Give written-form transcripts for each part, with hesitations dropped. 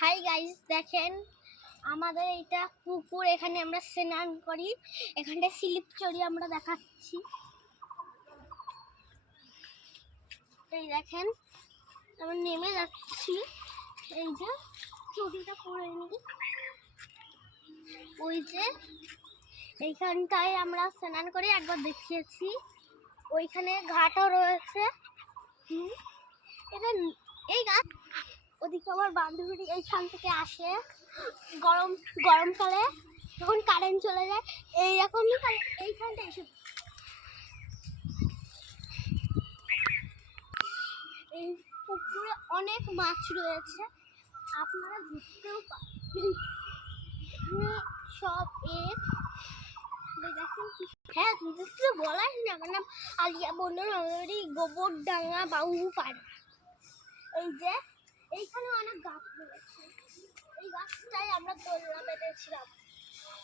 Hi guys, দেখেন আমাদের এটা পুকুর। এখানে আমরা স্নান করি। এখানটা স্লিপ চড়ি আমরা দেখাচ্ছি। এই দেখেন আমরা নেমে যাচ্ছি। এই যে চটিটা পরে নিই। ওই যে এইখানটায় আমরা স্নান করি, একবার দেখিয়েছি। ওইখানে ঘাটও রয়েছে। এটা এই গাছ ওদিকে আমার বান্ধবীটি এইখান থেকে আসে গরমকালে, যখন কারেন্ট চলে যায় এইরকমই এইখানটা এসে এই পুকুরে অনেক মাছ রয়েছে, আপনারা ধরতেও পারেন। সব দেখেন। হ্যাঁ, কিছু বলার না। আমার নাম আলিয়া বন্ডল, আমাদের গোবরডাঙ্গা বাবুপাড়া। এই যে এইখানে অনেক গাছ রয়েছে। এই গাছটায় আমরা দোলনা বেঁধেছিলাম,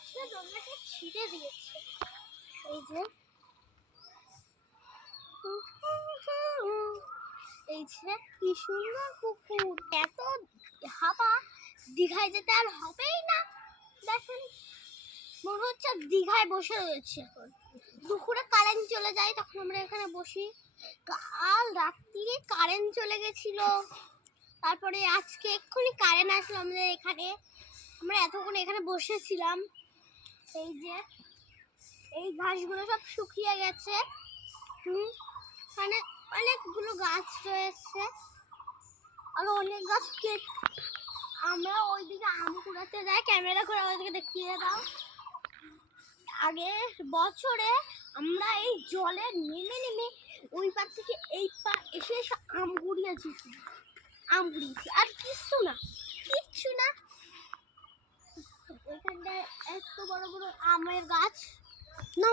সে দোলনাকে ছিঁড়ে দিয়েছে। এই যে কি সুন্দর পুকুর, এত হাওয়া, দীঘায় যেতে আর হবেই না। দেখেন মনে হচ্ছে দীঘায় বসে রয়েছে। এখন দুপুরে কারেন্ট চলে যায়, তখন আমরা এখানে বসি। কাল রাত্রিরে কারেন্ট চলে গেছিল, তারপরে আজকে এক্ষুনি কারেন্ট আসলো আমাদের এখানে। আমরা এতক্ষণ এখানে বসেছিলাম। এই যে এই ঘাসগুলো সব শুকিয়ে গেছে। মানে অনেকগুলো গাছ রয়েছে, আরো অনেক গাছ আমরা ওইদিকে আম কুড়াতে যাই, ক্যামেরা করে ওইদিকে দেখিয়ে দাও। আগে বছরে আমরা এই জলে নেমে নেমে ওই পার থেকে এই পার এসে এসে আম কুড়িয়েছি, আর কিচ্ছু না। ওইখানটায় এত বড় বড় আমের গাছ, না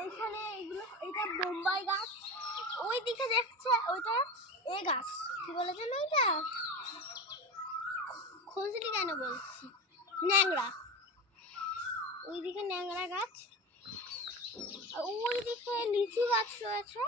এইখানে এইগুলো, এটা বোম্বাই গাছ। ওই দিকে দেখছে ওইটা এ গাছ, কি বলে যেন ওইটা খোঁজলি কেন বলছি, ন্যাংরা। ওইদিকে ন্যাংরা গাছ, ওইদিকে লিচু গাছ রয়েছে।